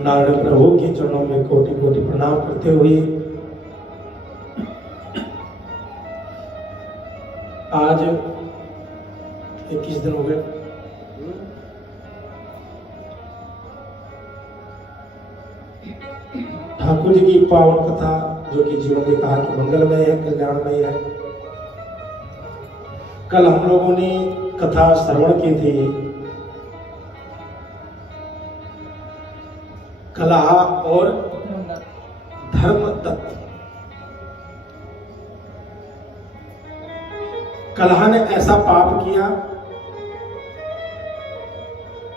नारद प्रभु के चरणों में कोटि कोटि प्रणाम करते हुए आज 21 दिन हो गए ठाकुर जी की पावन कथा जो कि जीवन में कहा कि मंगलमय है, कल्याणमय है। कल हम लोगों ने कथा श्रवण की थी कलह और धर्मदत्त। कलह ने ऐसा पाप किया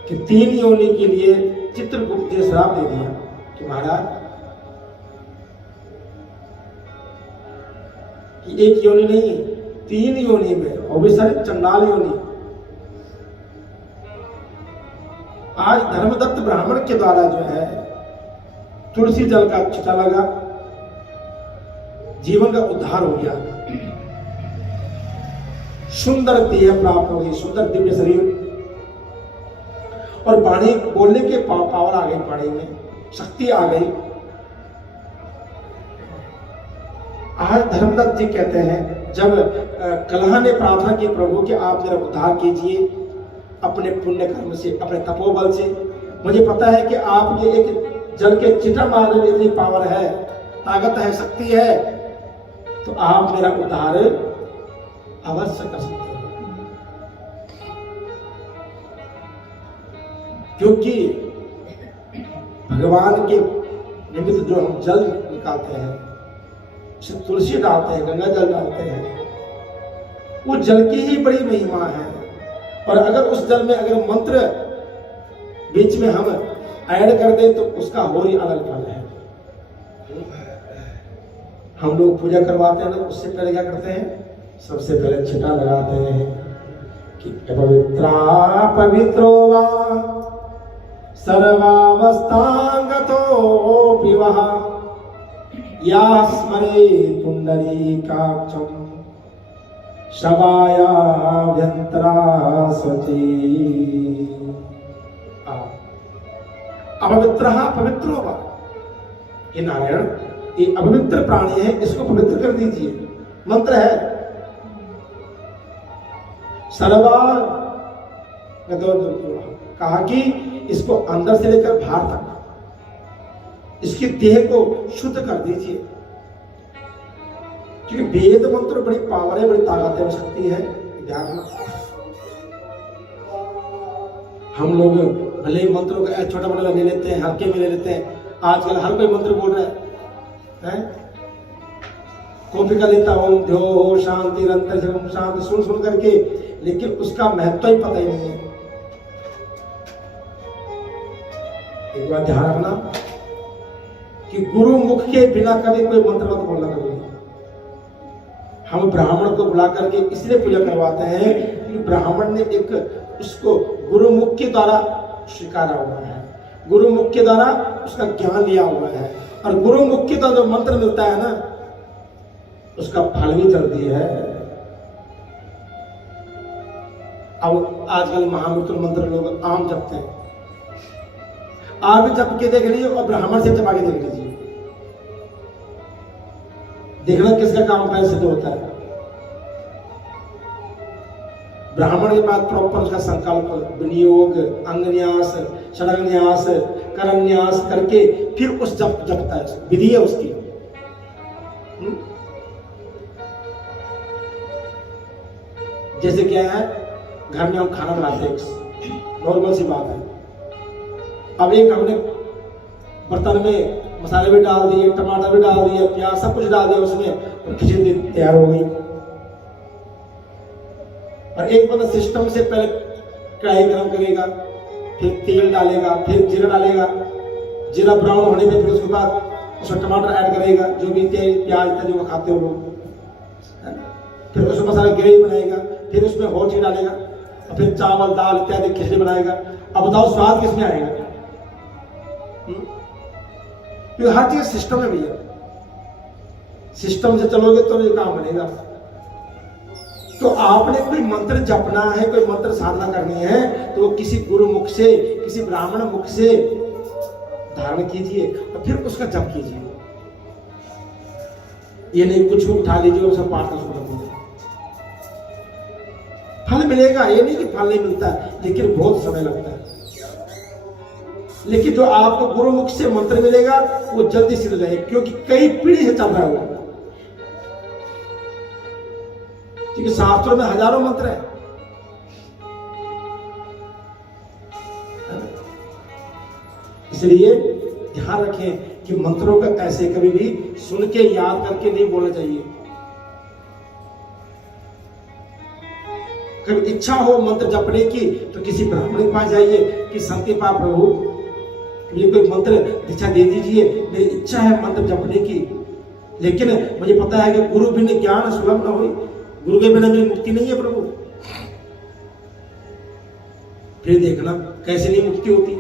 कि 3 योनि के लिए चित्रगुप्त ने श्राप दे दिया कि महाराज कि 1 योनि नहीं 3 योनि में, और भी सारे चंडाल योनि। आज धर्मदत्त ब्राह्मण के द्वारा जो है तुलसी जल का छिटा लगा, जीवन का उद्धार हो गया, सुंदर देह प्राप्त हो गई, सुंदर दिव्य शरीर, और वाणी बोलने के पावर आ गई, वाणी में शक्ति आ गई। आज धर्मदत्त जी कहते हैं जब कलह ने प्रार्थना की प्रभु कि आप मेरा उद्धार कीजिए अपने पुण्य कर्म से, अपने तपोबल से, मुझे पता है कि आप ये एक जल के चिटा मारने में इतनी पावर है, ताकत है, शक्ति है, तो आप मेरा उद्धार अवश्य कर सकते हैं। क्योंकि भगवान के निमित्त जो हम जल निकालते हैं, तुलसी डालते हैं, गंगा जल डालते हैं, वो जल की ही बड़ी महिमा है। और अगर उस जल में अगर मंत्र बीच में हम ऐड कर दें तो उसका और ही अलग फल है। हम लोग पूजा करवाते हैं ना, उससे पहले क्या करते हैं? सबसे पहले छिटा लगाते हैं कि पवित्रा पवित्रो वा सर्वावस्थांगतो विवाह या स्मरे पुंडरीकाक्षं शवाया व्यंतरा सची। अपवित्र पवित्रो वा, ये नारायण ये अपवित्र प्राणी है, इसको पवित्र कर दीजिए। मंत्र है सर्वा, कहा कि इसको अंदर से लेकर बाहर तक इसकी देह को शुद्ध कर दीजिए। क्योंकि वेद मंत्र बड़ी पावर है, बड़ी ताकत है, शक्ति है। ध्यान रखना, हम लोग भले ही मंत्रों का छोटा मोटा ले लेते हैं, हल्के में ले लेते हैं। आजकल हर कोई मंत्र बोल रहा है, कॉपी का लेता ओम ध्यो शांति रंतर शांति सुन करके, लेकिन उसका महत्व ही पता ही नहीं है। एक बात ध्यान रखना कि गुरु मुख के बिना कभी कोई मंत्र मत बोलना कभी। हम ब्राह्मण को बुला करके इसलिए पूजा करवाते हैं कि ब्राह्मण ने एक उसको गुरुमुख के द्वारा स्वीकारा हुआ है, गुरुमुख के द्वारा उसका ज्ञान लिया हुआ है, और गुरुमुख के द्वारा जो मंत्र मिलता है ना, उसका फल भी जल्दी है। अब आजकल महामृत्यु मंत्र लोग आम जपते हैं, आप भी जप के देख लीजिए और ब्राह्मण से जपा के देख लीजिए, देखना किसका काम पहले सिद्ध होता है। ब्राह्मण के बाद प्रॉपर उसका संकल्प, विनियोग, अंगन्यास, षडंगन्यास, करन्यास करके फिर उस जपता है, विधि है उसकी। जैसे क्या है, घर में हम खाना बनाते हैं, नॉर्मल सी बात है। अब एक हमने बर्तन में मसाले भी डाल दिए, टमाटर भी डाल दिए, प्याज सब कुछ डाल दिया उसमें, और खिचड़ी तैयार हो गई। और एक बंदा सिस्टम से पहले कढ़ाई गरम करेगा, फिर तेल डालेगा, फिर जीरा डालेगा, जीरा ब्राउन होने में, फिर उसके बाद उसमें टमाटर ऐड करेगा, जो भी तेल प्याज जो खाते हो लोग, फिर उसमें मसाला ग्रेवी बनाएगा, फिर उसमें और चीज डालेगा, और फिर चावल दाल इत्यादि खिचड़ी बनाएगा। अब बताओ स्वाद किसमें आएगा? क्योंकि हर चीज सिस्टम में भैया, सिस्टम से चलोगे तो ये काम बनेगा। तो आपने कोई मंत्र जपना है, कोई मंत्र साधना करनी है, तो किसी गुरु मुख से, किसी ब्राह्मण मुख से धारण कीजिए और फिर उसका जप कीजिए। ये नहीं कुछ भी उठा लीजिए और सब पाठ कर शुरू कर दीजिए। फल मिलेगा, ये नहीं कि फल नहीं मिलता, लेकिन बहुत समय लगता है। लेकिन जो आपको गुरुमुख से मंत्र मिलेगा वो जल्दी सिद्ध हो जाएगा, क्योंकि कई पीढ़ी से चल रहा है वो। क्योंकि शास्त्रों में हजारों मंत्र है। इसलिए ध्यान रखें कि मंत्रों का ऐसे कभी भी सुन के याद करके नहीं बोलना चाहिए। कभी इच्छा हो मंत्र जपने की तो किसी ब्राह्मण के पास जाइए कि संते पाप प्रभु मुझे कोई मंत्र दीक्षा दे दीजिए, मेरी इच्छा है मंत्र जपने की, लेकिन मुझे पता है कि गुरु बिना ज्ञान सुलभ न हो, गुरु के बिना मेरी मुक्ति नहीं है प्रभु। फिर देखना कैसे नहीं मुक्ति होती,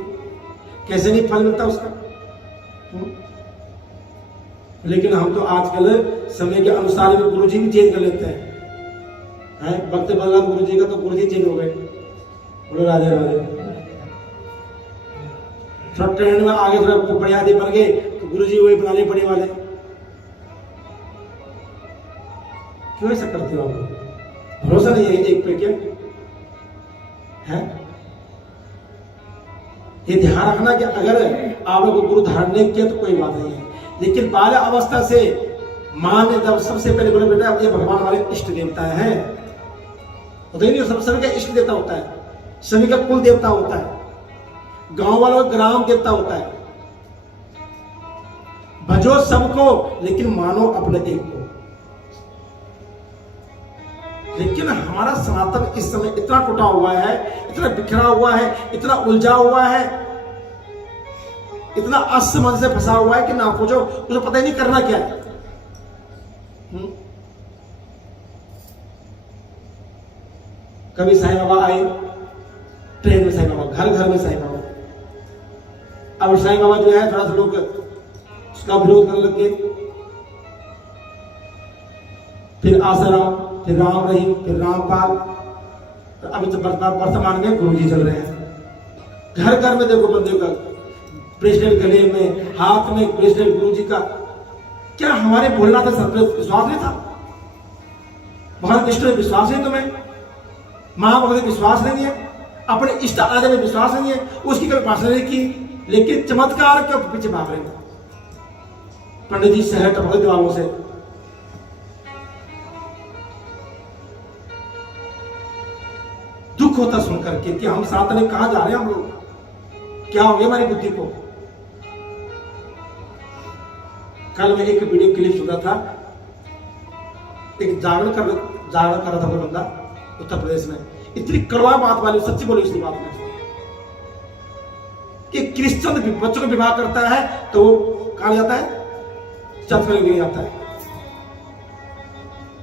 कैसे नहीं फल मिलता उसका। लेकिन हम तो आजकल समय के अनुसार भी गुरु जी भी चेंज कर लेते हैं। भक्त बलराम गुरु जी का तो गुरु जी चेंज हो गए, बोलो राधे राधे। थोड़ा ट्रेंड में आगे थोड़ा बढ़िया आदि बन गए तो गुरु जी वही बनाने पड़े वाले। क्यों ऐसा करते हो आप? भरोसा नहीं है एक पे क्या है? ये ध्यान रखना कि अगर आप लोग गुरु धारण नहीं किया तो कोई बात नहीं है, लेकिन बाल्य अवस्था से मां ने जब सबसे पहले बोले बेटा ये भगवान हमारे इष्ट देवता है, तो नहीं सभी का इष्ट देवता होता है, सभी का कुल देवता होता है, गांव वालों का ग्राम देवता होता है। भजो सबको लेकिन मानो अपने एक को। लेकिन हमारा सनातन इस समय इतना टूटा हुआ है, इतना बिखरा हुआ है, इतना उलझा हुआ है, इतना असमंजस से फंसा हुआ है कि ना पूछो, उसे पता ही नहीं करना क्या है। कभी साईं बाबा आए, ट्रेन में साईं बाबा, घर घर में साईं बाबा। अब साईं बाबा जो है थोड़ा सा लोग उसका विरोध करने लग गए। फिर आसाराम, फिर राम रहीम, फिर रामपाल, अभी तो वर्तमान में गुरु जी चल रहे हैं। घर घर में देखो बंदे का ब्रेसलेट गले में, हाथ में ब्रेसलेट गुरु जी का। क्या हमारे भोलेनाथ पर विश्वास नहीं था? भगवान कृष्ण में विश्वास नहीं तुम्हें? महाभगवत में विश्वास नहीं है? अपने इष्ट आदि में विश्वास नहीं है? उसकी कभी उपासना नहीं की, लेकिन चमत्कार के पीछे भाग रहे हैं पंडित जी शहर टपक दीवारों से। दुख होता सुनकर के कि हम साथ में कहां जा रहे हैं, हम लोग क्या हो गया हमारी बुद्धि को। कल मैं एक वीडियो क्लिप सुना था, एक जागरण कर रहा था कोई बंदा उत्तर प्रदेश में। इतनी कड़वा बात वाली, सच्ची बोली उसकी बात में, कि क्रिश्चियन बच्चों को विवाह करता है तो वो कहा जाता है चर्च में ले जाता है।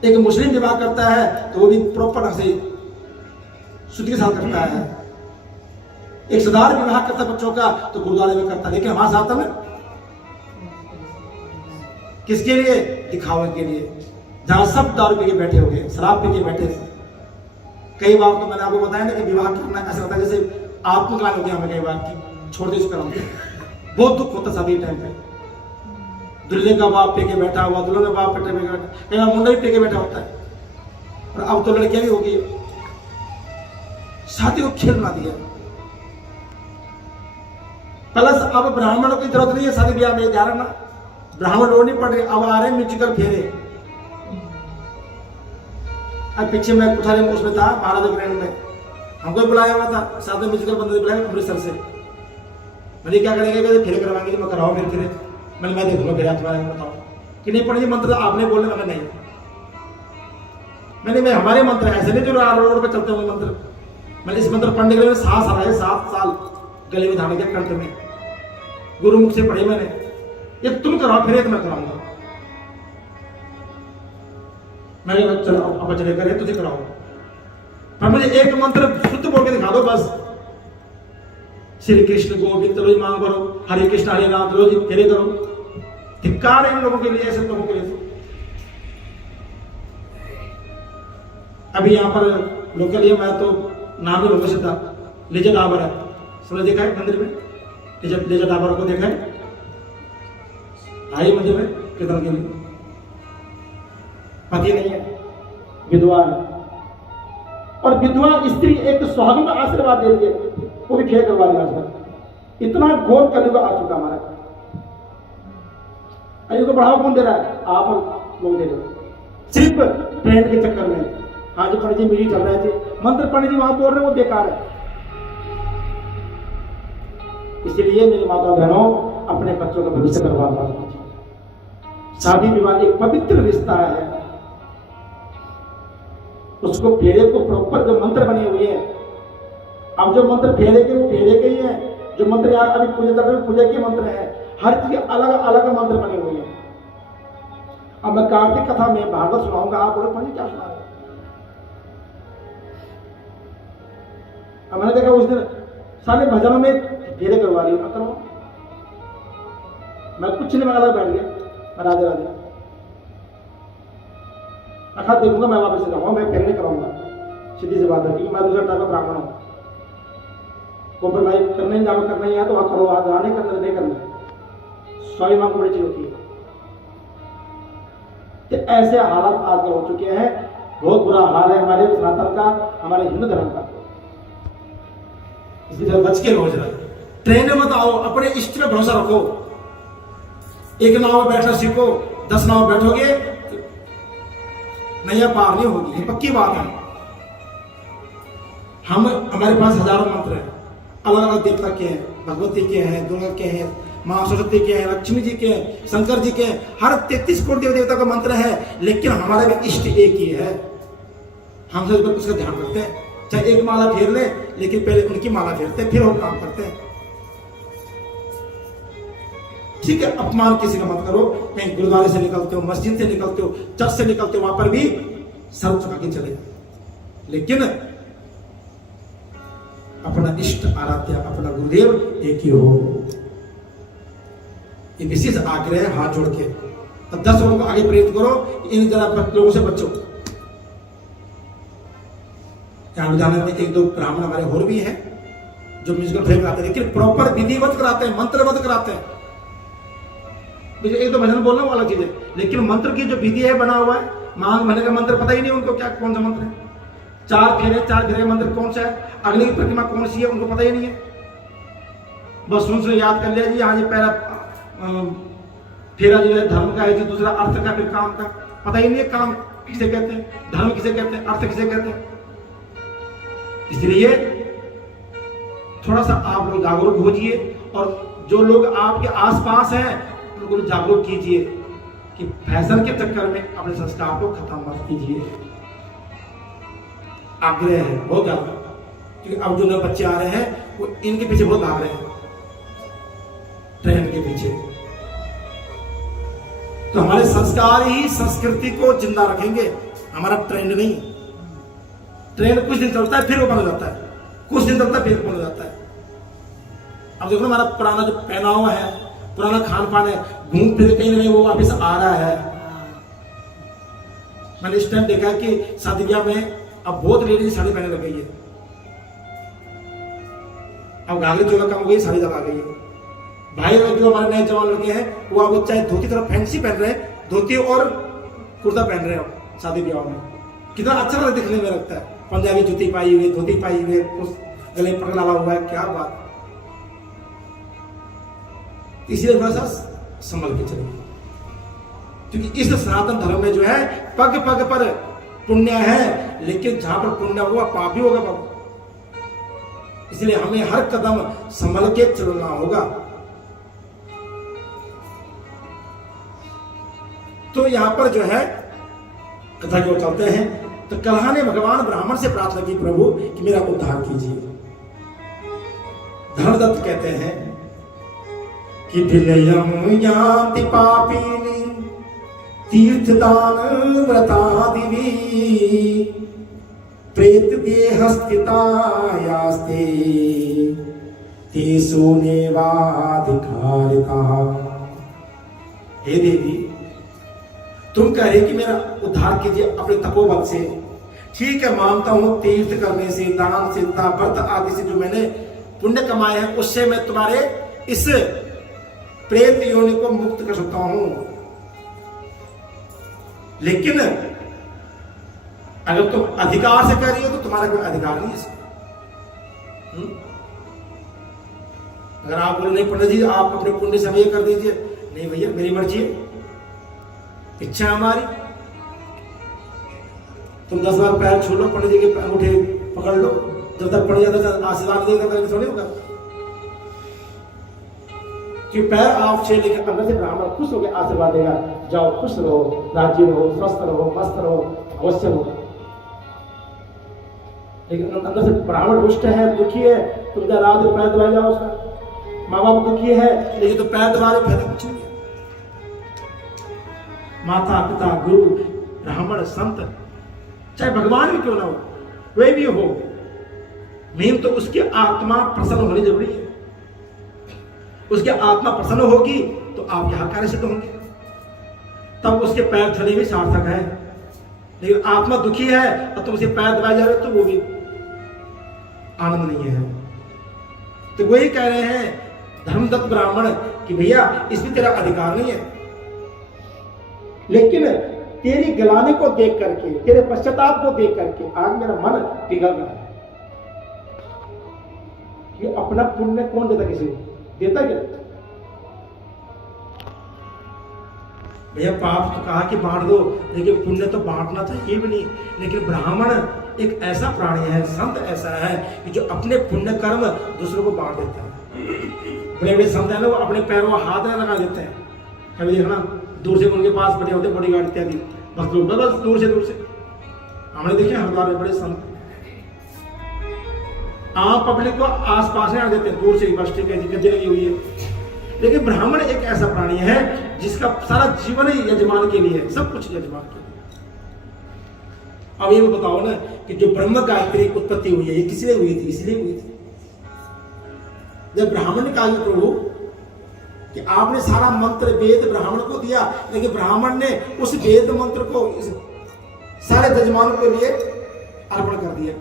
एक मुस्लिम विवाह करता है तो वो भी प्रॉपर ढंग से शुद्धि के साथ करता है। एक सरदार विवाह करता है बच्चों का तो गुरुद्वारे में करता है। लेकिन हमारे साथ में किसके लिए? दिखावे के लिए। जहां सब दारू पी के बैठे हो गए, शराब पी के बैठे। कई बार तो मैंने आपको बताया ना कि विवाह करना ऐसा होता है जैसे आपको कलान होती है हमें, कई बार की छोड़ दे उसका नाम। बहुत दुख होता सभी टाइम पे। दुल्हन का बाप पी के बैठा हुआ, दुल्हन का बाप पे बैठा, कई बार मुंडा भी पी के बैठा होता है। और अब तो लड़कियां भी हो गई, शादी को खेल बना दिया। प्लस अब ब्राह्मणों की जरूरत नहीं है शादी ब्याह में, जा रहा ना, ब्राह्मण लोग नहीं पड़ रहे, अब आ रहे म्यूजिकल फेरे। अब पीछे मैं कुछ उसमें था महाराजा ग्रैंड में, हमको बुलाया हुआ था, साथ में म्यूजिकल बंदे बुलाया अमृतसर से। मैंने क्या करेंगे, फेरे करवाएंगे, मैं कराओ फिर फिरे। मैं देखूंगा फिर तुम्हारे बताओ कि नहीं पढ़िए मंत्र आपने बोलने वाला नहीं। मैंने हमारे मंत्र ऐसे नहीं जो रोड पे चलते हुए मंत्र, मैंने इस मंत्र पढ़ने के लिए 7 साल है, 7 साल गले में धारण किया, कंठ में गुरुमुख से पढ़े मैंने। ये तुम कराओ फिर मैं कराऊंगा। मैं चलो अब चले करे तुझे कराओ, पर मुझे एक मंत्र शुद्ध बोल के दिखा दो बस। श्री कृष्ण गोविंद रोज मांग करो, हरे कृष्ण हरे राम रोज फेरे करो। धिक्कार है इन लोगों के लिए, ऐसे लोगों के लिए। अभी यहाँ पर लोकल ही मैं तो नाम ही लोगों से था, लेजेंड आवर है, सुना देखा है मंदिर में ले ढाबर को देखा है, आई मंदिर में कीर्तन के लिए, पति नहीं है, विधवा है, और विधवा स्त्री एक सुहागन का आशीर्वाद दे रही है, वो भी खेल करवा लिया आजकल। इतना घोर कलयुग आ चुका हमारा। अयुग को बढ़ावा कौन दे रहा है? आप और लोग दे रहे हो, सिर्फ ट्रेंड के चक्कर में। आज पंडित जी मेरी चल रहे थे, मंत्र पंडित जी वहां बोल रहे हैं वो बेकार है। इसलिए मेरी माता बहनों, अपने बच्चों का भविष्य बर्बाद मत कीजिए। शादी विवाह एक पवित्र रिश्ता है, उसको फेरे को प्रॉपर जो मंत्र बने हुए हैं, अब जो मंत्र फेरे के वो फेरे के ही हैं, जो मंत्र यहाँ अभी पूजा कर रहे हैं पूजा के मंत्र है, हर चीज के अलग अलग मंत्र बने हुए हैं। अब मैं कार्तिक कथा में भागवत सुनाऊंगा, आप बोले पंडित क्या सुना रहे? अब मैंने देखा उस दिन सारे भजनों में फेरे करवा रही हूँ, करो मैं कुछ नहीं मंगा बैठ गया, राधे राधे अखा देखूंगा, मैं वापस से जाऊंगा, मैं फेरे नहीं कराऊंगा। सीधी सी बात है कि मैं दूसरा टाइप का ब्राह्मण हूँ, कॉम्प्रोमाइज करने ही जाओ, करना ही है तो वहां करो, आज नहीं करना नहीं करना, सॉरी मां को बड़ी चीज होती है। तो ऐसे हालात आजकल हो चुके हैं, बहुत बुरा हाल है हमारे सनातन का, हमारे हिंदू धर्म का। इसलिए बच के रहो जरा, ट्रेन में मत आओ, अपने इष्ट पे भरोसा रखो। एक नाव में बैठना सीखो, 10 नाव बैठोगे नैया पार नहीं होगी, ये पक्की बात है। हमारे पास हजारों मंत्र हैं, अलग अलग देवता के हैं, भगवती के हैं, दुर्गा के हैं, मां सरस्वती के हैं, लक्ष्मी जी के हैं, शंकर जी के हैं, हर 33 करोड़ देव देवता का मंत्र है, लेकिन हमारा भी इष्ट एक ही है। हम सब उसका ध्यान रखते हैं, चाहे एक माला फेर ले, लेकिन पहले उनकी माला फेरते हैं, फिर हम काम करते हैं। ठीक है, अपमान किसी का मत करो। कहीं गुरुद्वारे से निकलते हो, मस्जिद से निकलते हो, चर्च से निकलते हो, वहां पर भी सर झुका के चले, लेकिन अपना इष्ट आराध्य, अपना गुरुदेव एक ही हो। ये विशेष आग्रह है, हाथ जोड़ के। अब 10 लोगों को आगे प्रेरित करो, इन जरा लोगों से बचो। यहाँ जाने में 1-2 ब्राह्मण हमारे और भी हैं जो म्यूजिकल फेयर कराते हैं, लेकिन प्रॉपर विधिवत कराते हैं, मंत्रवत कराते हैं। 1-2 भजन बोलना वो अलग चीज है, लेकिन मंत्र की जो विधि है बना हुआ है, मांग भरने का मंत्र पता ही नहीं उनको क्या कौन सा मंत्र है, 4 फेरे मंत्र कौन सा है, अगली की प्रतिमा कौन सी है उनको पता ही नहीं है। बस सुन याद कर लिया जी, हाँ जी पहला फेरा जो है धर्म का है जी, दूसरा अर्थ का, फिर काम का। पता ही नहीं है काम किसे कहते हैं, धर्म किसे कहते हैं, अर्थ किसे कहते हैं। इसलिए थोड़ा सा आप लोग जागरूक होइए, और जो लोग आपके आसपास हैं उनको जागरूक कीजिए कि फैशन के चक्कर में अपने संस्कार को खत्म मत कीजिए। आग्रह है बहुत ज्यादा, क्योंकि अब जो नए बच्चे आ रहे हैं वो इनके पीछे बहुत भाग रहे हैं, ट्रेंड के पीछे। तो हमारे संस्कार ही संस्कृति को जिंदा रखेंगे, हमारा ट्रेंड नहीं। ट्रेंड कुछ दिन चलता है फिर वो बंद हो जाता है, कुछ दिन चलता है फिर बंद हो जाता है। अब देखो हमारा पुराना जो पहनावा है, पुराना खान पान है, घूम फिर कहीं नहीं वो वापस आ रहा है। मैंने इस टाइम देखा कि शादी ब्याह में अब बहुत लेडीज साड़ी पहनने लग गई है, अब घाघरी चोला कम हो गई, साड़ी ज्यादा आ गई है। भाई जो हमारे नए जवान लड़के हैं वो अब चाहे धोती तरफ फैंसी पहन रहे हैं, धोती और कुर्ता पहन रहे हैं शादी ब्याह में, कितना अच्छा दिखने में लगता है। पंजाबी जूती पाई हुई, धोती पाई हुई, गले पकड़ डाला हुआ है, क्या बात। इसलिए थोड़ा सा संभल के चलिए, क्योंकि इस सनातन धर्म में जो है पग पग पर पुण्य है, लेकिन जहां पर पुण्य होगा पाप भी होगा बाबू। इसलिए हमें हर कदम संभल के चलना होगा। तो यहां पर जो है कथा की ओर चलते हैं। तो कल्हा ने भगवान ब्राह्मण से प्रार्थना की, प्रभु कि मेरा उद्धार कीजिए। धर्मदत्त कहते हैं कि विलयम याति पापिनी तीर्थदान व्रतादिवी प्रेत देहस्थितायास्ते तेषु नेवाधिकारिता। हे देवी, तुम कह रहे कि मेरा उद्धार कीजिए अपने तपोबल से। ठीक है, मानता हूं तीर्थ करने से, दान से, व्रत आदि से जो मैंने पुण्य कमाए हैं उससे मैं तुम्हारे इस प्रेत योनि को मुक्त कर सकता हूं, लेकिन अगर तुम अधिकार से कर रही हो तो तुम्हारा कोई अधिकार नहीं इसमें। अगर आप बोले नहीं पंडित जी आप अपने पुण्य से ये कर दीजिए, नहीं भैया मेरी मर्जी है, इच्छा हमारी। तुम 10 बार पैर छू लो, पंडित जी के अंगूठे पकड़ लो, जब तक पंडित जी आशीर्वाद देगा तो थोड़ी होगा कि पैर आप छे लेके अंदर से ब्राह्मण खुश होकर आशीर्वाद देगा, जाओ खुश रहो, राज्य रहो, स्वस्थ रहो, मस्त रहो, अवश्य रहो। लेकिन अंदर से ब्राह्मण रुष्ट है, दुखी है, तुम जरा रात पैर दबा जाओ उसका, माँ बाप दुखी है लेकिन तो पैर दबा रहे फायदा कुछ नहीं। माता पिता गुरु ब्राह्मण संत चाहे भगवान भी क्यों ना हो, वे भी हो, मेन तो उसकी आत्मा प्रसन्न होनी जरूरी है। उसकी आत्मा प्रसन्न होगी तो आपके हर कार्य सिद्ध होंगे, तब उसके पैर छले भी सार्थक है। लेकिन आत्मा दुखी है और तुम उसे पैर दबाए जा रहे हो तो वो भी आनंद नहीं है। तो वही कह रहे हैं धर्मदत्त ब्राह्मण कि भैया इसमें तेरा अधिकार नहीं है, लेकिन तेरी गलाने को देख करके, तेरे पश्चाताप को देख करके आज मेरा मन पिघल रहा है। ये अपना पुण्य कौन देता, किसी को देता क्या? भैया पाप तो कहा कि बांट दो, लेकिन पुण्य तो बांटना चाहिए भी नहीं। लेकिन ब्राह्मण एक ऐसा प्राणी है, संत ऐसा है कि जो अपने पुण्य कर्म दूसरों को बांट देता है। बड़े बड़े संत है ना, वो अपने पैरों में हाथ लगा देते हैं। कभी देखना दूर से उनके पास बैठे होते बड़ी गाड़ी इत्यादि, बस लोग बस दूर से हमने देखे हरिद्वार में बड़े संत आप पब्लिक को आस पास नहीं आने देते, दूर से बस ठीक है गद्दी लगी हुई है। लेकिन ब्राह्मण एक ऐसा प्राणी है जिसका सारा जीवन ही यजमान के लिए है, सब कुछ यजमान के लिए। अब ये बताओ ना कि जो ब्रह्म गायत्री उत्पत्ति हुई है ये किसलिए हुई थी? इसलिए हुई थी जब ब्राह्मण ने कहा प्रभु कि आपने सारा मंत्र वेद ब्राह्मण को दिया, लेकिन ब्राह्मण ने उस वेद मंत्र को सारे यजमान के लिए अर्पण कर दिया।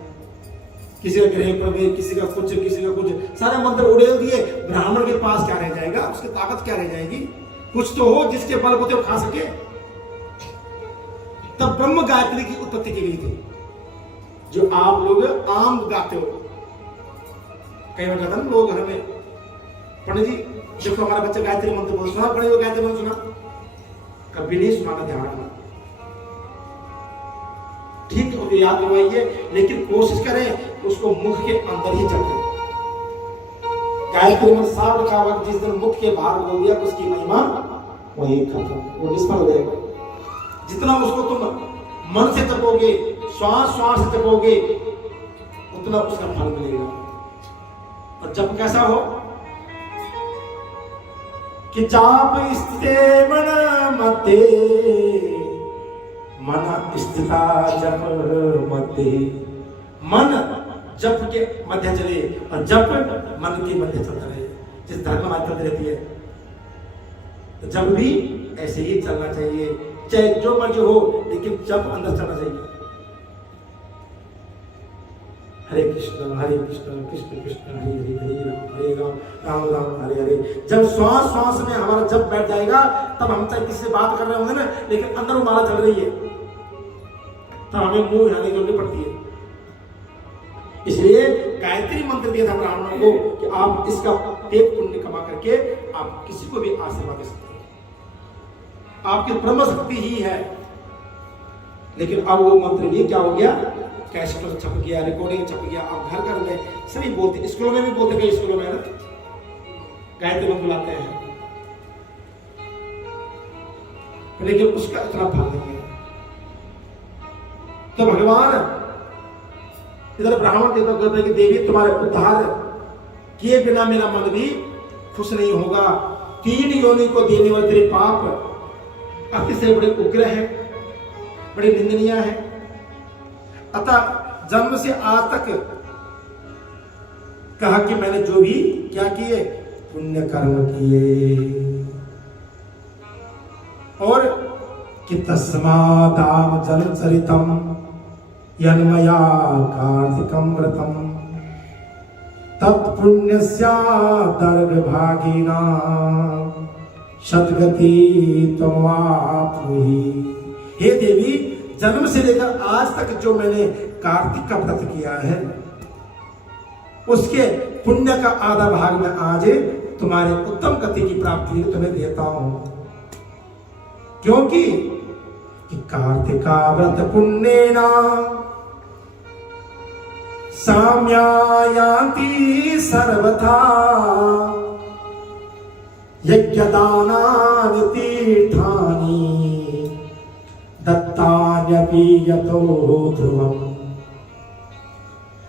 किसी का गृह प्रवेश, किसी का कुछ, सारे मंत्र उड़ेल दिए। ब्राह्मण के पास क्या रह जाएगा? उसकी ताकत क्या रह जाएगी? कुछ तो हो जिसके बल को तो खा सके। तब ब्रह्म गायत्री की उत्पत्ति की गई थी, जो आप लोग आम गाते हो। कई बार कहता ना लोग घर में, पंडित जी देखो हमारा बच्चा गायत्री मंत्र बोल, सुना पंडित जी गायत्री मंत्र सुना? कभी नहीं सुनाना, ध्यान रखना। ठीक है, याद करवाइए, लेकिन कोशिश करें उसको मुख के अंदर ही चढ़े। गायत्री मंत्र साफ लिखा हुआ, जिस दिन मुख के बाहर बोल दिया उसकी महिमा वही खत्म, वो निष्फल हो जाएगा। जितना उसको तुम मन से जपोगे, श्वास से जपोगे, उतना उसका फल मिलेगा। और जब कैसा हो कि जाप स्थिते मन मते, मन स्थिता जप मते। मन जप के मध्य चले और जप मन के मध्य चलता रहे, जिस धर्म में चलती रहती है। तो जब भी ऐसे ही चलना चाहिए, चाहे जो मर्जी हो, लेकिन जब अंदर चलना चाहिए। हरे कृष्ण कृष्ण कृष्ण हरे हरे, हरे राम राम राम हरे हरे। जब श्वास में हमारा जब बैठ जाएगा, तब हम चाहे किसी से बात कर रहे होंगे ना, लेकिन अंदर वो माला चल रही है, तब हमें मुंह हिलाने की जरूरत पड़ती है। इसलिए गायत्री मंत्र दिया था ब्राह्मणों को कि आप इसका एक पुण्य कमा करके आप किसी को भी आशीर्वाद दे सकते हैं। आपकी ब्रह्म शक्ति ही है। लेकिन अब वो मंत्र भी क्या हो गया? कैसेट पर छप गया, रिकॉर्डिंग छप गया। अब घर घर में सभी बोलते, स्कूलों में भी बोलते, कई स्कूलों में ना गायत्री मंत्र बुलाते हैं, लेकिन उसका इतना फल नहीं है। तो भगवान इधर ब्राह्मण देवता कहते हैं कि देवी तुम्हारे उद्धार किए बिना मेरा मन भी खुश नहीं होगा। 3 योनि को देने वाले तेरे पाप अतिशय बड़े उग्र है, बड़े निंदनीय है। अतः जन्म से आज तक कहा कि मैंने जो भी क्या किए, पुण्य कर्म किए, और कि तस्मादाम जन चरितम यन्मया कार्तिकम व्रतम। तत्पुण्यस्या दर्गभागिना सद्गति तवाप्नुहि। हे देवी, जन्म से लेकर आज तक जो मैंने कार्तिक का व्रत किया है उसके पुण्य का आधा भाग में आज तुम्हारे उत्तम गति की प्राप्ति तुम्हें देता हूं, क्योंकि कार्तिका व्रत पुण्येना साम्यायान्ति सर्वथा यज्ञदानानि तीर्थानि दत्तान्यपि यतो ध्रुवम्।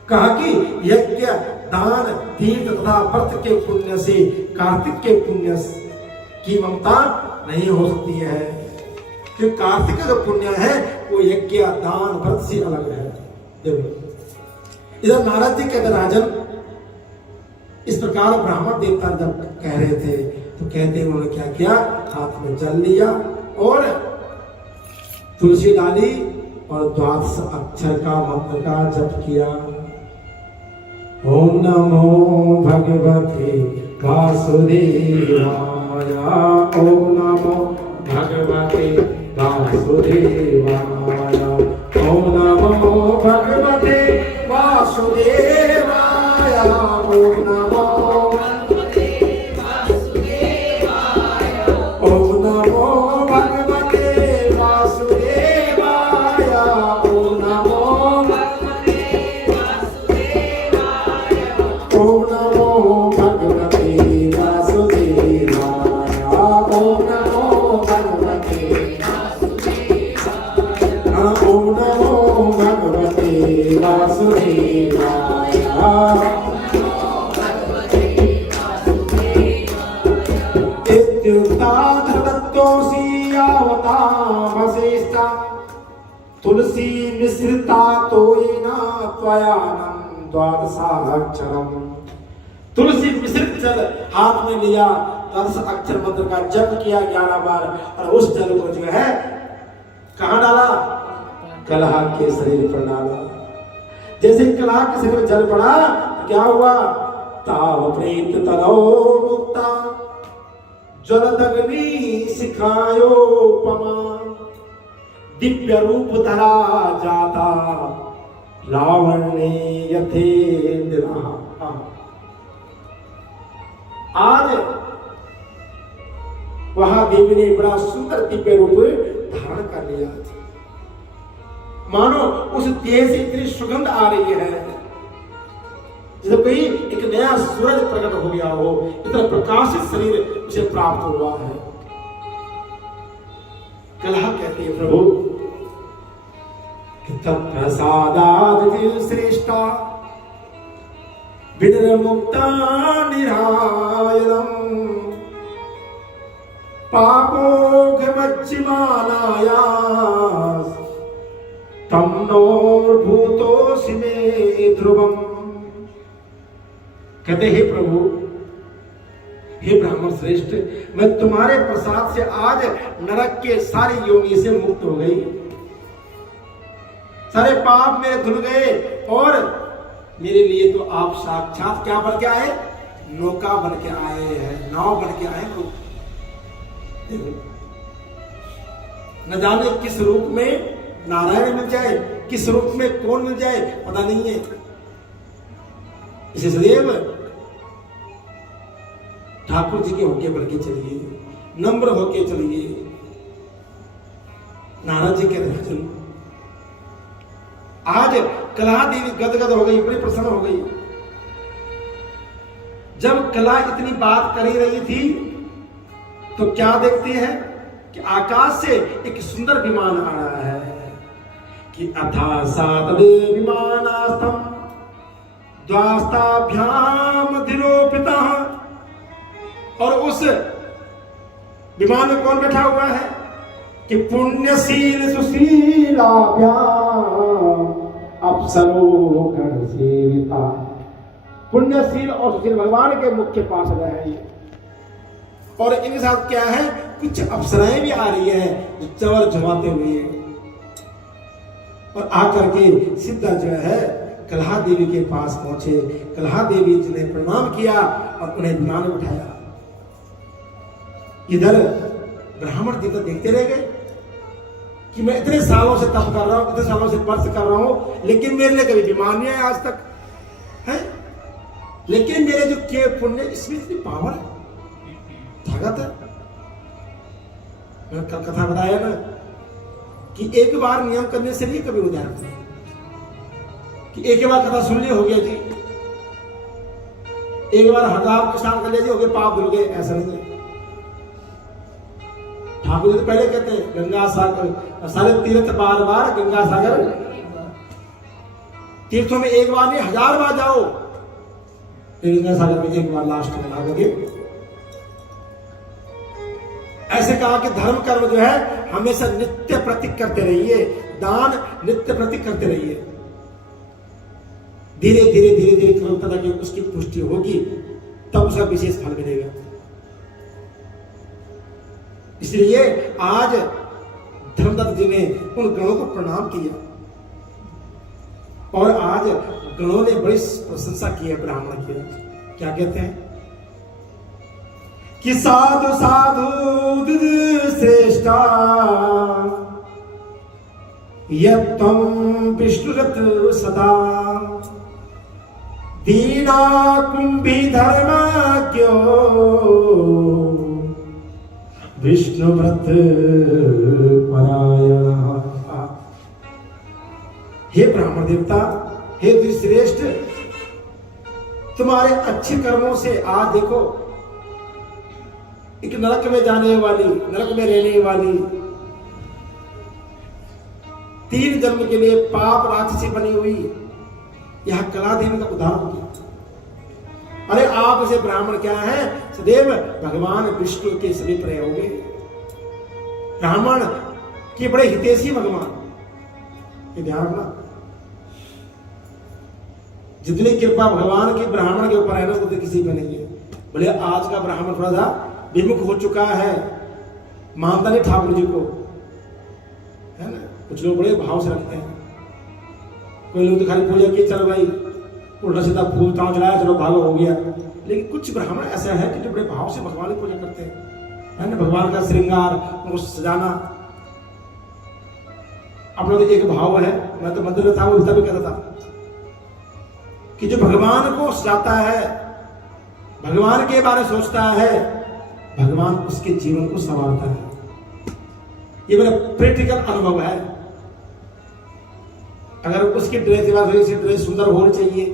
कहा कि यज्ञ दान तीर्थ तथा व्रत के पुण्य से कार्तिक के पुण्य की ममता नहीं हो सकती है, क्योंकि कार्तिक का जो पुण्य है वो यज्ञ दान व्रत से अलग है। देखो इधर नारद जी कहते राजन, इस प्रकार ब्राह्मण देवता जब कह रहे थे तो कहते उन्होंने क्या किया, हाथ में जल लिया और तुलसी डाली और द्वादश अक्षर का मंत्र का जप किया। ओम नमो भगवते वासुदेवाय, ओम नमो भगवते वासुदेवाय, ओम नमो भगवते वासुदेवाय, ओम नमो भगवते वासुदेवाय, ओम नमो भगवते वासुदेवाय, ओम नमो भगवते वासुदेवाय, ओम नमो भगवते वासुदेवाय, ओम नमो भगवते वासुदेवाय, ओम नमो भगवते वासुदेवाय। इत्युक्ताधृतोऽसि यावता वसिष्ठा तुलसी मिश्रिता तोयेना त्वयानं द्वादशाक्षरम्। तुलसी मिश्रित जल हाथ में लिया, 10 अक्षर मंत्र का जप किया 11 बार और उस जल को जो है कहां डाला, कलहा के शरीर पर डाला। जैसे कलहा के शरीर में जल पड़ा तो क्या हुआ, ताव प्रेत तलो मुक्ता ज्वलदग्नि शिखायोपमा, दिव्य रूप धरा जाता लावण्य यथेन्द्रा। आज वहां देवी ने बड़ा सुंदर दिव्य रूप धारण कर लिया, मानो उस देह से इतनी सुगंध आ रही है जैसे कोई एक नया सूरज प्रकट हो गया हो, इतना प्रकाशित शरीर उसे प्राप्त हुआ है। कलहा कहते हैं प्रभु कि तत्प्रसादाद श्रेष्ठा विनिर्मुक्ता निरायनम् पापोघमज्जिमानायास तम नोर्भूतोऽसि मे ध्रुवम्। कहते हे प्रभु, हे ब्राह्मण श्रेष्ठ, मैं तुम्हारे प्रसाद से आज नरक के सारी योनि से मुक्त हो गई, सारे पाप मेरे धुल गए और मेरे लिए तो आप साक्षात क्या बन के आए, नौका बन के आए हैं, नाव बन के आए। न जाने किस रूप में नारायण मिल जाए, किस रूप में कौन मिल जाए पता नहीं है। इसे सदैव ठाकुर जी के होके बल्कि चलिए, नम्र होके चलिए। नारद जी कहते हैं चलो। आज कलहा देवी गदगद हो गई, बड़ी प्रसन्न हो गई। जब कला इतनी बात कर ही रही थी तो क्या देखते हैं कि आकाश से एक सुंदर विमान आ रहा है कि अथा सातदे विमानास्तम द्वास्ताभ्याम धिरोपिता। और उस विमान में कौन बैठा हुआ है कि पुण्यशील सुशीलाभ्याम अप्सरो गण सेविता। पुण्यशील और सुशील भगवान के मुख्य पार्षद है ये। और इनके साथ क्या है, कुछ अप्सराएं भी आ रही है जो चवर झुमाते हुए और आकर के सीधा जो है कलहा देवी के पास पहुंचे। कलहा देवी जी ने प्रणाम किया और उन्हें विमान में उठाया। इधर ब्राह्मण देवता देखते रह गए कि मैं इतने सालों से तप कर रहा हूं, इतने सालों से व्रत कर रहा हूं, लेकिन मेरे लिए कभी विमान नहीं आया आज तक है। लेकिन मेरे जो किए पुण्य, इसमें इतनी पावर है, ताकत है। मैंने कल कथा बताया ना कि एक बार नियम करने से नहीं कभी उदाहरण नहीं कि एक बार कथा सुन ली हो गया जी, एक बार हरदार स्नान कर लिया जी हो गए, पाप धुल गए, ऐसा नहीं है। ठाकुर जी तो पहले कहते हैं गंगा सागर सारे तीर्थ बार बार गंगा सागर, तीर्थों में एक बार नहीं 1000 बार जाओ, गंगा सागर में एक बार लास्ट में नहाओगे। ऐसे कहा कि धर्म कर्म जो है हमेशा नित्य प्रतीक करते रहिए, दान नित्य प्रतीक करते रहिए। धीरे धीरे धीरे धीरे करोगे ताकि उसकी पुष्टि होगी, तब उसका विशेष फल मिलेगा। इसलिए आज धर्मदत्त जी ने उन गणों को प्रणाम किया और आज गणों ने बड़ी प्रशंसा की है ब्राह्मण की। क्या कहते हैं कि साधु साधु श्रेष्ठा यत्तम विष्णुरत सदा दीना कुंभी धर्मज्ञो विष्णु व्रत परायण। हे ब्राह्मण देवता, हे श्रेष्ठ, तुम्हारे अच्छे कर्मों से आज देखो एक नरक में जाने वाली, नरक में रहने वाली, 3 जन्म के लिए पाप राक्षसी बनी हुई यह कला देवी का उदाहरण किया। अरे आप इसे ब्राह्मण क्या है, सदैव भगवान विष्णु के समीप रहे होंगे। ब्राह्मण के बड़े हितैषी भगवान, ये ध्यान रखना। जितनी कृपा भगवान की ब्राह्मण के ऊपर है ना, तो किसी पे नहीं है। बोले आज का ब्राह्मण थोड़ा सा विमुख हो चुका है, मानता नहीं ठाकुर जी को, है ना। कुछ लोग बड़े भाव से रखते हैं, कोई लोग तो खाली पूजा की, चलो भाई उल्टा सीधा फूल ताव चलाया, चलो भागो हो गया। लेकिन कुछ ब्राह्मण ऐसा है कि जो बड़े भाव से भगवान की पूजा करते हैं, है ना। भगवान का श्रृंगार, उनको सजाना अपना तो एक भाव है। मैं तो मंदिर में था, वो भी कहता था कि जो भगवान को सजाता है, भगवान के बारे में सोचता है, भगवान उसके जीवन को संवारता है। ये मेरा प्रैक्टिकल अनुभव है। अगर उसकी ड्रेस सुंदर होनी चाहिए,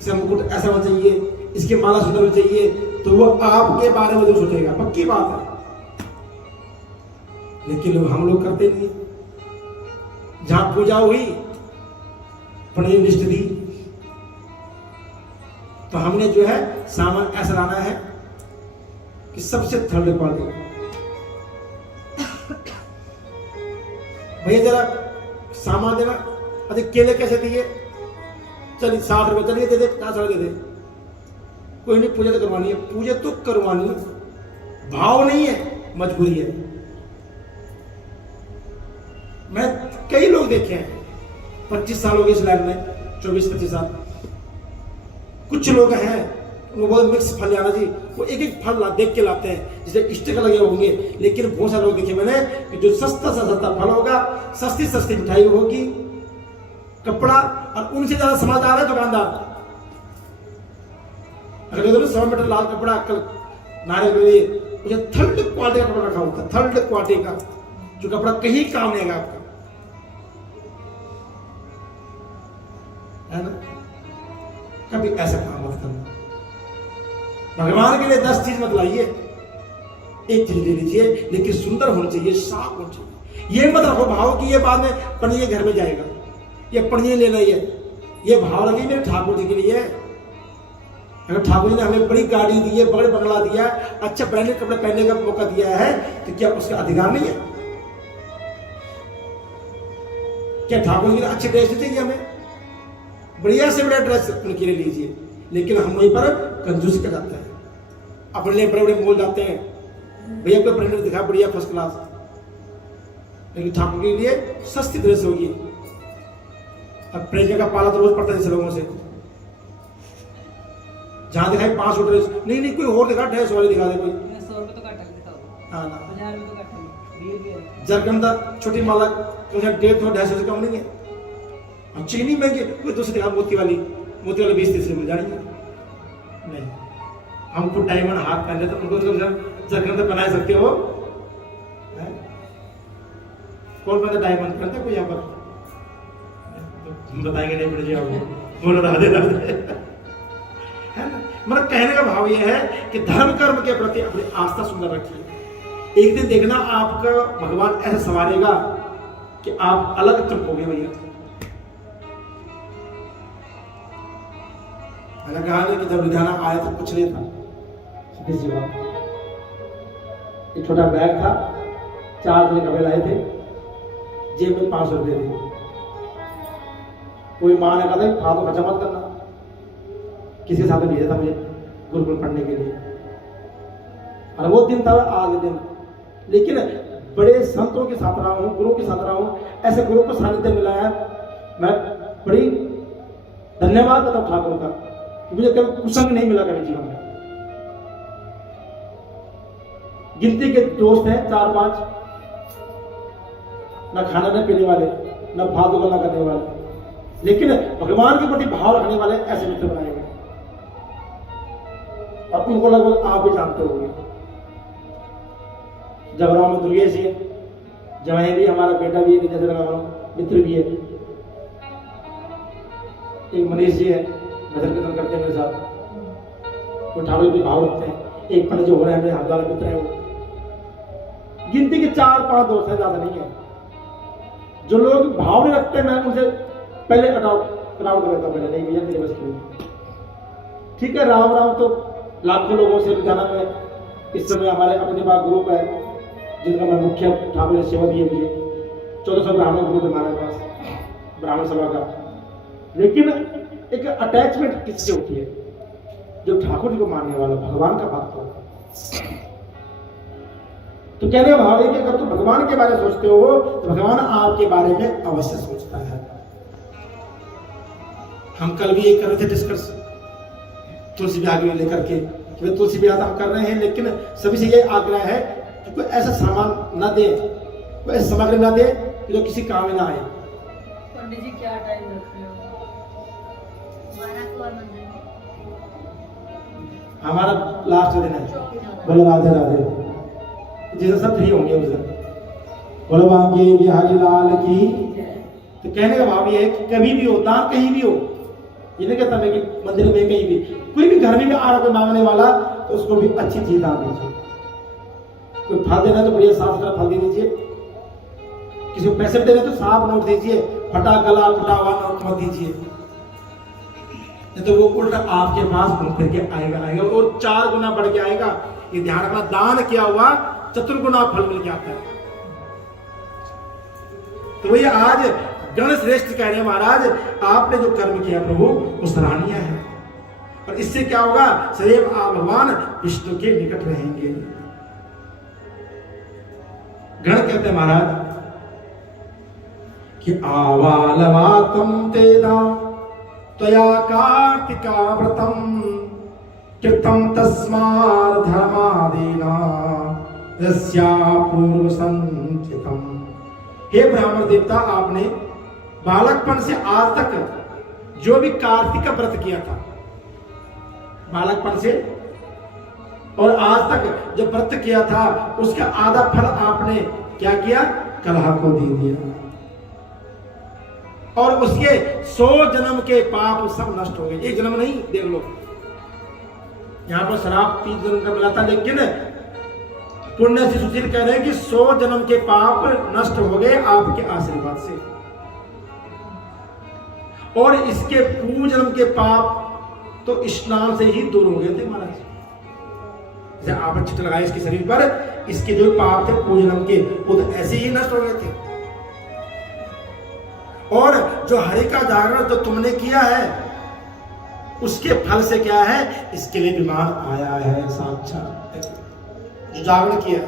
इसका मुकुट ऐसा होना चाहिए, इसकी माला सुंदर होनी चाहिए, तो वो आपके बारे में जो सोचेगा, पक्की बात है। लेकिन हम लोग करते नहीं। जहां पूजा हुई, पनीर लिस्ट दी, तो हमने जो है सामान ऐसा लाना है कि सबसे थर्ड क्वालिटी। भैया जरा सामान देना, अरे केले कैसे दिए, चलिए 60 रुपए, चलिए दे दे, 50 रुपए दे दे। कोई नहीं, पूजा तो करवानी है, पूजा तो करवानी है, भाव नहीं है, मजबूरी है। मैं कई लोग देखे हैं, 25 साल हो गए इस लाइन में, 24-25 साल। कुछ लोग हैं वो बहुत मिक्स फल लाना जी, वो एक एक फल देख के लाते हैं, जिसे स्टिकर लगे होंगे। लेकिन बहुत सारे लोग देखे मैंने कि जो सस्ता सा सस्ता फल होगा, सस्ती सस्ती मिठाई होगी, कपड़ा, और उनसे ज्यादा समझदार है दुकानदार। अगर देखो 100 मीटर लाल कपड़ा कल नारे के लिए, मुझे थर्ड क्वालिटी का कपड़ा रखा होता है, थर्ड क्वालिटी का, जो कपड़ा कहीं काम नहीं आएगा आपका, है ना। कभी ऐसा काम मत करना। भगवान के लिए 10 चीज मत लाइए, एक चीज ले लीजिए, लेकिन सुंदर होनी चाहिए, साफ होनी चाहिए। ये मत रखो भाव कि ये बाद में पनीर घर में जाएगा, ये पनीर लेना ही है। ये भाव लगी मेरे ठाकुर जी के लिए। अगर ठाकुर जी ने हमें बड़ी गाड़ी दी है, बड़े बंगला दिया है, अच्छा ब्रांडेड कपड़े पहनने का मौका दिया है, तो क्या उसका अधिकार नहीं है? क्या ठाकुर जी ने अच्छे ड्रेस नहीं चाहिए हमें? बढ़िया से बड़ा ड्रेस उनके लिए लीजिए। लेकिन हम वहीं पर कंजूसी कर जाते हैं, अपने लिए बड़े बड़े मॉल जाते हैं, भैया कोई ब्रांडेड दिखा बढ़िया फर्स्ट क्लास, लेकिन ठाकुर के लिए सस्ती ड्रेस होगी। अब प्रेरिका का पाला तो रोज पड़ता है जैसे लोगों से, जहां दिखाई 5 ड्रेस, नहीं कोई और दिखा, ड्रेस वाले दिखा दे कोई। 100 रुपए तो काट दिखाओ, हाँ ना, 1000 रुपए तो काट दिए। जरकंदा छोटी माला तो 150 से कम नहीं है। और चीनी महंगी, कोई दूसरी दिखा मोती वाली 20-30 मिल जाएंगे। नहीं, हमको डायमंड हाथ पहन लेते, उनको जरकंदा बना सकते हो? कौन पहनता डायमंड पहनता कोई यहाँ पर? तो बताएंगे नहीं, पड़ जी आपको बोलो राधे राधे, है ना। मतलब कहने का भाव यह है कि धर्म कर्म के प्रति अपनी आस्था सुंदर रखिए। एक दिन देखना आपका भगवान ऐसा संवारेगा कि आप अलग चमकोगे भैया। मैंने कहा कि जब लुधियाना आया तो कुछ नहीं था, सीधी सी बात, एक छोटा बैग था, 4 दिन कपड़े लाए थे, जेब में 500 रुपये थे। कोई माँ ने कहा था फालतू खर्चा मत करना, किसी के साथ में भेजा था मुझे गुरुकुल पढ़ने के लिए, और वो दिन था आज दिन। लेकिन बड़े संतों के साथ रहा हूँ, गुरु के साथ रहा हूँ, ऐसे गुरु को सानिध्य मिला है, मैं बड़ी धन्यवाद करता हूँ ठाकुर का, मुझे कभी कुसंग नहीं मिला कभी जीवन में। गिनती के दोस्त हैं 4-5, ना खाना न पीने वाले, ना फालतू गल्ला करने वाले, लेकिन भगवान के प्रति भाव रखने वाले ऐसे मित्र बनाए गए। और उनको लगभग आप भी जानते होंगे। जबराव में दुर्गेश जी, जवाई भी, हमारा बेटा भी है, जैसे मित्र भी है। एक मनीष जी है, भजन कीर्तन करते हैं मेरे साथ, वो ठाकुर भी भाव रखते हैं। एक पंडित जो हो रहे हैं मेरे हाथ वाले मित्र है, वो गिनती के 4-5 दोस्त हैं, ज्यादा नहीं है। जो लोग भाव नहीं रखते, मैं उनसे पहले कटाउट कर देता हूं, पहले नहीं भैया मेरे बस की। ठीक है, राम तो लाखों लोगों से लुधियाना में इस समय हमारे अपने पास ग्रुप है, जिनका मैं मुख्य ठाकुर ने सेवा दिए हुए 1400 ब्राह्मण ग्रुप है हमारे पास, ब्राह्मण सभा का। लेकिन एक अटैचमेंट किससे होती है? जो ठाकुर जी को मानने वाला, भगवान का भक्त हो। तो कहने का भाव है कि अगर तुम भगवान के बारे में सोचते हो तो भगवान आपके बारे में अवश्य सोचता है। हम कल भी ये कर रहे थे डिस्कस तुलसी ब्याह को लेकर के, कि तुलसी ब्याह हम कर रहे हैं, लेकिन सभी से ये आग्रह है कि कोई ऐसा सामान न दे, कोई ऐसी सामग्री न दे कि जो किसी काम में ना आए। पंडित जी क्या टाइम रख रहे हो? हमारा लास्ट दिन है, बोलो राधे राधे, जिसे सब फ्री होंगे उस दिन, बोलो बांके बिहारी लाल की। तो कहने का भाव ये है कि कभी भी हो, दान कहीं भी हो, ये नहीं कहता मैं कि मंदिर में कहीं भी, कोई भी घर में आ रहा कोई मांगने वाला, तो उसको भी अच्छी चीज दान दीजिए। कोई फल देना तो बढ़िया साफ सुथरा फल दे दीजिए, किसी को पैसे देने तो साफ नोट दीजिए, फटा गला फटा हुआ नोट मत दीजिए, नहीं तो वो उल्टा आपके पास घूम फिर के आएगा और 4 गुना बढ़ के आएगा। ये ध्यान रखना, दान किया हुआ 4 गुना फल मिल के आता है। तो भैया आज गणेश श्रेष्ठ कह रहे हैं महाराज, आपने जो कर्म किया प्रभु वो सराहनीय है, और इससे क्या होगा, सदैव आप भगवान विष्णु के निकट रहेंगे। गण कहते हैं महाराज कि आवालवातम तेदा त्वया कार्तिका व्रतम कृतम तस्मात् धर्मादीना यस्या पूर्व संचितम। हे ब्राह्मण देवता, आपने बालकपन से आज तक जो भी कार्तिक का व्रत किया था, बालकपन से और आज तक जब व्रत किया था, उसका आधा फल आपने क्या किया, कलह को दे दिया, और उसके 100 जन्म के पाप सब नष्ट हो गए। एक जन्म नहीं, देख लो यहां पर शराब 3 जन्म का मिला था, लेकिन पुण्य से सुशील कह रहे हैं कि 100 जन्म के पाप नष्ट हो गए आपके आशीर्वाद से, और इसके पूर्व जन्म के पाप तो स्नान से ही दूर हो गए थे महाराज। जैसे आप चित्र लगाए इसके शरीर पर, इसके जो पाप थे पूर्व जन्म के, वो तो ऐसे ही नष्ट हो गए थे। और जो हरि का जागरण जो तुमने किया है, उसके फल से क्या है, इसके लिए विमान आया है साक्षात। जो जागरण किया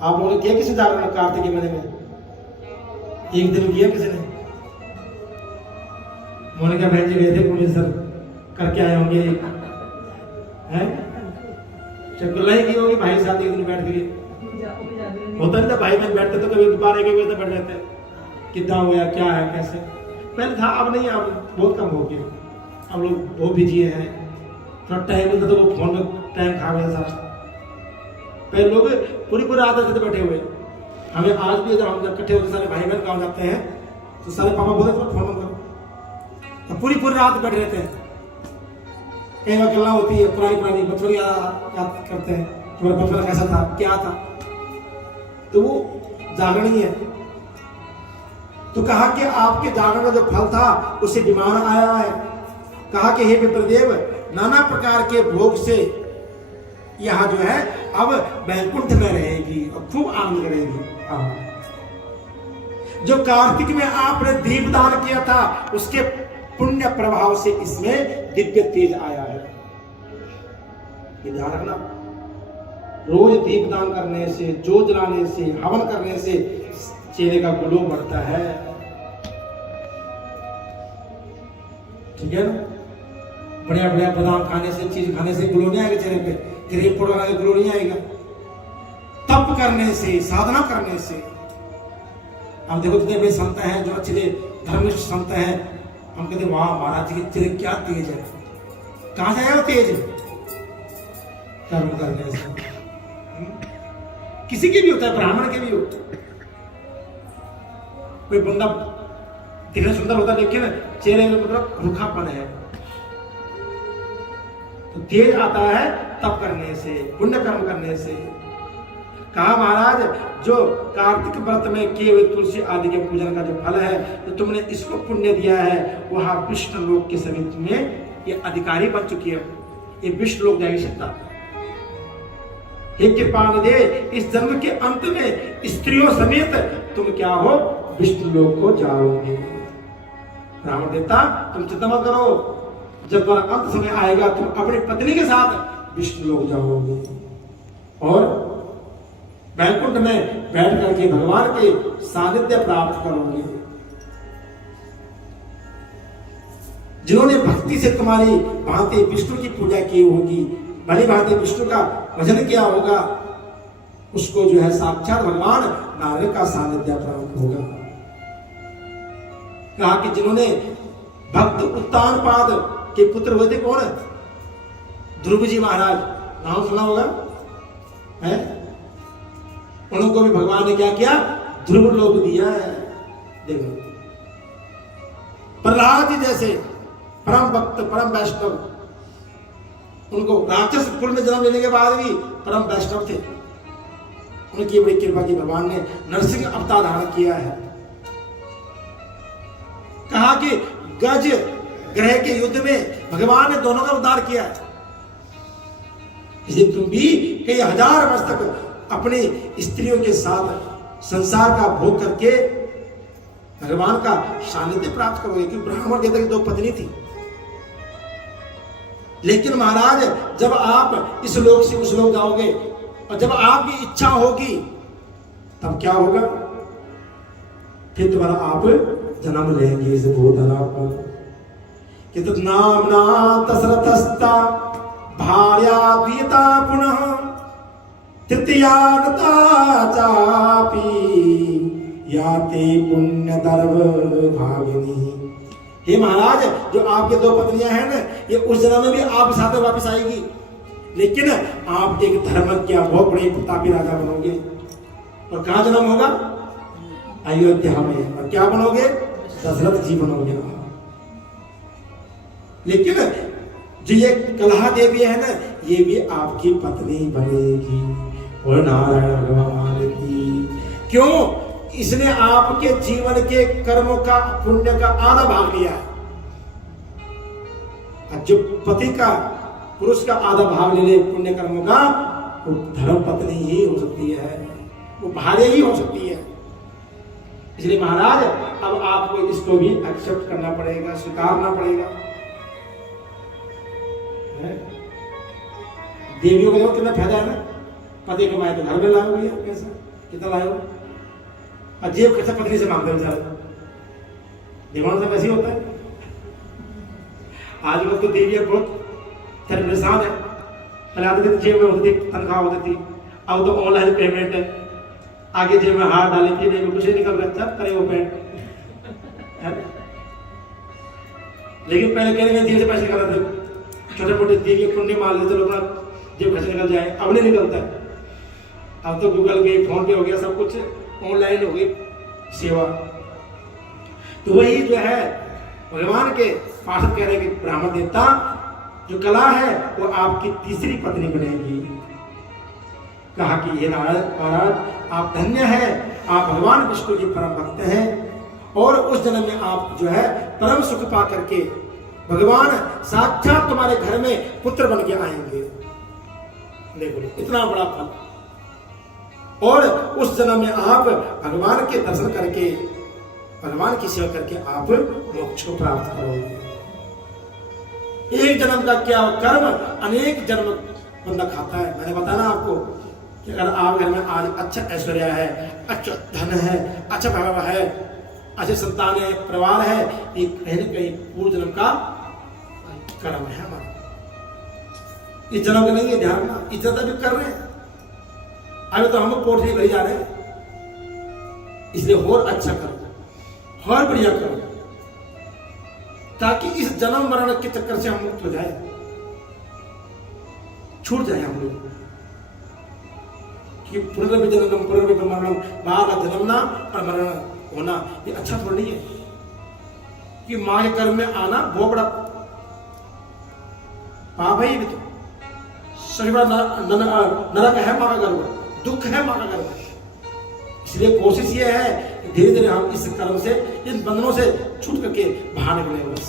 आप लोगों ने किया, किसी जागरण कार्तिक के महीने में? एक दिन किया किसी ने? मोनिका बहन जी गए थे प्रोफेसर करके आए होंगे हैं, चकुल्ला ही की होगी भाई साथ एक दिन बैठ के। होता नहीं था भाई बहन बैठते तो कभी 12-1 बजे तक बैठ जाते हैं, कितना हो गया क्या है कैसे। पहले था, अब नहीं, अब बहुत कम हो गया। अब लोग बहुत बिजी हैं, थोड़ा टाइम मिलता तो वो फोन में टाइम खा गया था। पहले लोग पूरी रात रहते थे बैठे हुए। हमें आज भी जब हम इकट्ठे होते सारे भाई बहन गाँव जाते हैं तो सारे पापा बोलते थे फोन करो, तो पूरी रात बैठे रहते हैं। कई बार गल्ला होती है, पुरानी बचपन याद करते हैं, तुम्हारा बचपन कैसा था क्या था, तो वो जागरण ही है। तो कहा कि आपके जागरण का जो फल था उससे विमान आया है। कहा कि हे विप्रदेव, नाना प्रकार के भोग से यहाँ जो है अब वैकुंठ में रहेगी और खूब आनंद करेगी। जो कार्तिक में आपने दीपदान किया था उसके पुण्य प्रभाव से इसमें दिव्य तेज आया है। ये ध्यान रखना, रोज दीपदान करने से, जोत जलाने से, हवन करने से चेहरे का ग्लो बढ़ता है। ठीक है ना? बढ़िया बढ़िया बादाम खाने से, चीज खाने से ग्लो नहीं आएगा चेहरे पे, क्रीम पाउडर लगाने से ग्लो नहीं आएगा। तप करने से, साधना करने से। हम देखो जितने बड़े संत हैं जो अच्छे धर्मिष्ठ संत हैं, हम कहते हैं वाह महाराज जी के चेहरे क्या तेज है। कहां से आया वो तेज? कर्म करने से। किसी के भी होता है, ब्राह्मण के भी होता है। कोई बंदा दिखने सुंदर होता है लेकिन चेहरे में मतलब रूखापन है, तो तेज आता है तप करने से, पुण्य कर्म करने से। कहा महाराज, जो कार्तिक व्रत में किए हुए तुलसी आदि के पूजन का जो फल है, तो तुमने इसको पुण्य दिया है, वहां विष्णु लोक के समीप में ये अधिकारी बन चुकी है, ये विष्णु लोक जाएगी सीता। हे कृपानिधे, इस जन्म के अंत में स्त्रियों समेत तुम क्या हो, विष्णु लोक को जाओगे। ब्राह्मण देवता तुम चिंता मत करो, जब तुम्हारा अंत समय आएगा तुम अपनी पत्नी के साथ विष्णु लोक जाओगे और वैकुंठ में बैठ करके भगवान के सानिध्य प्राप्त करोगे। जिन्होंने भक्ति से तुम्हारी भांति विष्णु की पूजा की होगी, भली भांति विष्णु का भजन किया होगा, उसको जो है साक्षात भगवान नारायण का सानिध्य प्राप्त होगा। कहा कि जिन्होंने भक्त उत्तानपाद के पुत्र हुए थे, कौन है? ध्रुव जी महाराज, नाम सुना होगा है? उनको भी भगवान ने क्या किया, ध्रुव लोक दिया है। देखो प्रहलाद जी जैसे परम भक्त, परम वैष्णव, उनको राक्षस कुल में जन्म लेने के बाद भी परम वैष्णव थे। उनकी बड़ी कृपा की भगवान ने नरसिंह अवतार धारण किया है। कहा कि गज ग्रह के युद्ध में भगवान ने दोनों का उद्धार किया है। इसलिए तुम भी कई हजार वर्ष तक अपनी स्त्रियों के साथ संसार का भोग करके भगवान का सानिध्य प्राप्त करोगे। क्योंकि ब्राह्मण देवता की 2 पत्नी थी, लेकिन महाराज जब आप इस लोक से उस लोक जाओगे और जब आपकी इच्छा होगी तब क्या होगा, फिर तुम्हारा आप जन्म लेंगे इस भूधरा पर। कि तो नामना दशरथस्ता भार्या प्रियता पुनः तृतीयानता चापी याते पुण्य दर्व भागिनी। हे महाराज, जो आपके 2 पत्नियां हैं ना, ये उस जन्म में भी आप साथ में वापस आएगी, लेकिन आप एक धर्मज्ञ बहुत बड़े प्रतापी राजा बनोगे। और कहां जन्म होगा? अयोध्या में। और क्या बनोगे? दशरथ जी बनोगे। लेकिन जो ये कलहा देवी है ना, ये भी आपकी पत्नी बनेगी। और नारायण भगवान की, क्यों? इसने आपके जीवन के कर्मों का, पुण्य का आधा भाग लिया है। जो पति का, पुरुष का आधा भाग ले ले पुण्य कर्मों का, वो धर्म पत्नी ही हो सकती है, वो भार्य ही हो सकती है। इसलिए महाराज अब आपको इसको भी एक्सेप्ट करना पड़ेगा, स्वीकारना पड़ेगा। देवियों का कितना फायदा है ना, पति कमाए तो घर में लाओ भैया, कैसा कितना लाओ, और जेब कैसा पत्नी से मांगते बेचारे, दिमाग सब ऐसे होता है। आज वक्त तो देवी बहुत परेशान है। पहले आते थे जेब में होती थी, तनख्वाह होती थी, अब तो ऑनलाइन पेमेंट है। आगे जेब में हाथ डाले कि नहीं कुछ नहीं निकल रहा, सब करे वो पेंट। लेकिन पहले कहने जेब से पैसे निकल रहे थे, छोटे मोटे देवी कुंडे मार लेते लोग, जेब पैसे निकल जाए, अब नहीं निकलता। अब तो गूगल पे, फोन पे हो गया, सब कुछ ऑनलाइन हो गई सेवा। तो वही जो है भगवान के पार्षद कह रहे हैं कि ब्राह्मण देवता जो कला है वो आपकी तीसरी पत्नी बनेगी। कहा कि ये महाराज आप धन्य है, आप भगवान विष्णु के परम भक्त हैं और उस जन्म में आप जो है परम सुख पा करके भगवान साक्षात तुम्हारे घर में पुत्र बन के आएंगे। देखो इतना बड़ा फल। और उस जन्म में आप भगवान के दर्शन करके, भगवान की सेवा करके आप मोक्ष को प्राप्त करोगे। एक जन्म का क्या कर्म अनेक जन्म बंदा खाता है। मैंने बताया ना आपको कि अगर आप घर में आज अच्छा ऐश्वर्य है, अच्छा धन है, अच्छा भाव है, अच्छे संतान है, परिवार है, ये कहीं न कहीं पूर्व जन्म का कर्म है हमारा। इस जन्म का नहीं है, ध्यान ना, इस जन्म भी कर रहे हैं। अभी तो हम पोटली भरी जा रहे हैं, इसलिए और अच्छा करो और बढ़िया करो, ताकि इस जन्म मरण के चक्कर से हम मुक्त हो जाए, छूट जाए हम लोग कि पुनर्जन्म जन्म पुनर्जन्म मरणम, बार जन्मना और मरण होना ये अच्छा थोड़ा नहीं है कि मां के गर्भ में आना बहुत बड़ा पाप है। ये भी तो सभी बड़ा नरक है मां का गर्भ, दुख है मां का गर्भ। इसलिए कोशिश ये है कि धीरे धीरे हम इस कर्म से, इन बंधनों से छूट करके बाहर निकले बस।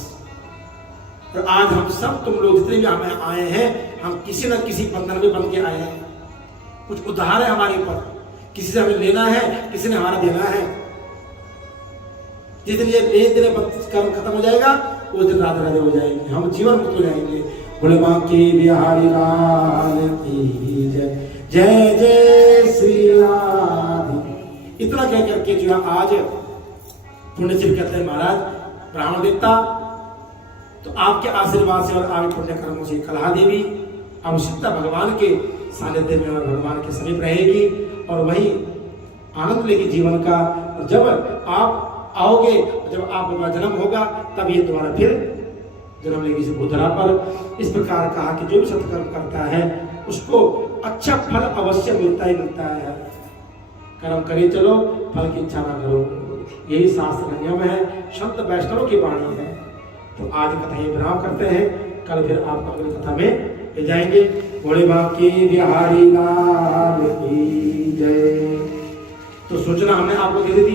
और आज हम सब तुम लोग जितने भी हमें आए हैं, हम किसी न किसी बंधन में बन के आए हैं। कुछ उधार है हमारे ऊपर, किसी से हमें लेना है, किसी ने हमारा देना है। जिस दिन ये दिन कर्म खत्म हो जाएगा उस दिन राधे राधे हो जाएंगे, हम जीवन मुक्त हो जाएंगे। बोले बांके बिहारी लाल की जय, जय जय श्री राधे। इतना कह करके जो है आज पुण्यचित कहते हैं महाराज ब्राह्मण देवता, तो आपके आशीर्वाद से और आगे पुण्य कर्मों से कलहा देवी अवश्यता भगवान के सानिध्य में और भगवान के समीप रहेगी और वही आनंद लेगी जीवन का। और जब आप आओगे, जब आपका जन्म होगा, तब ये तुम्हारा फिर जन्म लेगी इस भूधरा पर। इस प्रकार कहा कि जो भी सत्कर्म करता है उसको अच्छा फल अवश्य मिलता ही मिलता है। कर्म करे चलो, फल की इच्छा ना करो, यही शास्त्र का नियम है, संत वैष्णवों की वाणी है। तो आज कथा ये विराम करते हैं, कल फिर आपको अगली कथा में ले जाएंगे। भोले बांके बिहारी लाल की जय। तो सूचना हमने आपको दे दी।